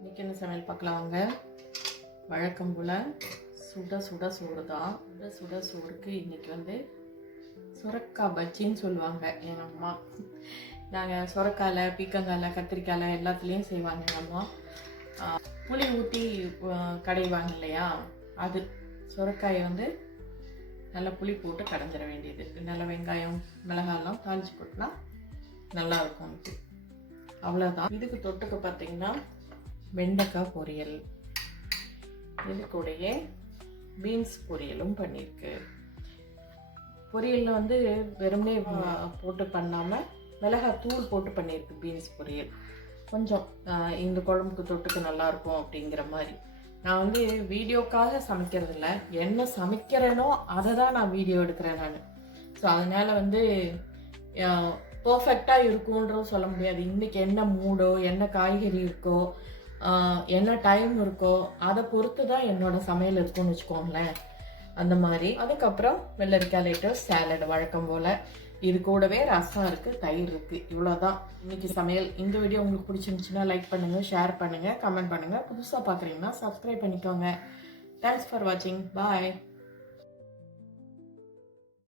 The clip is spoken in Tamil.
இன்றைக்கி என்ன சமையல் பார்க்கலாம் வாங்க. வழக்கம் போல் சுட சுட சோறு தான். சுட சோறுக்கு இன்றைக்கி சுரக்காய் பஜ்ஜின்னு சொல்லுவாங்க எங்கள் அம்மா. நாங்கள் சுரக்காயில், பீக்கங்காயில், கத்திரிக்காயில் எல்லாத்துலேயும் செய்வாங்க எங்கள் அம்மா. புளி ஊற்றி கடைவாங்க இல்லையா, அது சுரக்காயை நல்லா புளி போட்டு கடைஞ்சிட வேண்டியது. நல்லா வெங்காயம் மிளகாயெல்லாம் தாளித்து போட்டுனா நல்லாயிருக்கும். அவ்வளோதான். இதுக்கு தொட்டுக்க பார்த்தீங்கன்னா வெண்டைக்காய் பொரியல், இது கூடயே பீன்ஸ் பொரியலும் பண்ணியிருக்கு. பொரியலில் வெறுமனே போட்டு பண்ணாமல் மிளகாய் தூள் போட்டு பண்ணியிருக்கு பீன்ஸ் பொரியல். கொஞ்சம் இந்த குழம்புக்கு தொட்டுக்க நல்லாயிருக்கும் அப்படிங்கிற மாதிரி. நான் வீடியோக்காக சமைக்கிறது இல்லை, என்ன சமைக்கிறேனோ அதை தான் நான் வீடியோ எடுக்கிறேன் நான். ஸோ அதனால் பர்ஃபெக்டாக இருக்கும்ன்றும் சொல்ல முடியாது. இன்றைக்கி என்ன மூடோ, என்ன காய்கறி இருக்கோ, என்ன டைம் இருக்கோ அதை பொறுத்து தான் என்னோடய சமையல் இருக்கும்னு வச்சுக்கோங்களேன். அந்த மாதிரி. அதுக்கப்புறம் வெள்ளரிக்காய் லேட்டர் சாலட் வழக்கம் போல். இது கூடவே ரசம் இருக்குது, தயிர் இருக்குது. இவ்வளோதான் இன்றைக்கி சமையல். இந்த வீடியோ உங்களுக்கு பிடிச்சிருந்துச்சுன்னா லைக் பண்ணுங்கள், ஷேர் பண்ணுங்கள், கமெண்ட் பண்ணுங்கள். புதுசாக பார்க்குறீங்கன்னா சப்ஸ்கிரைப் பண்ணிக்கோங்க. தேங்க்ஸ் ஃபார் வாட்சிங். பாய்.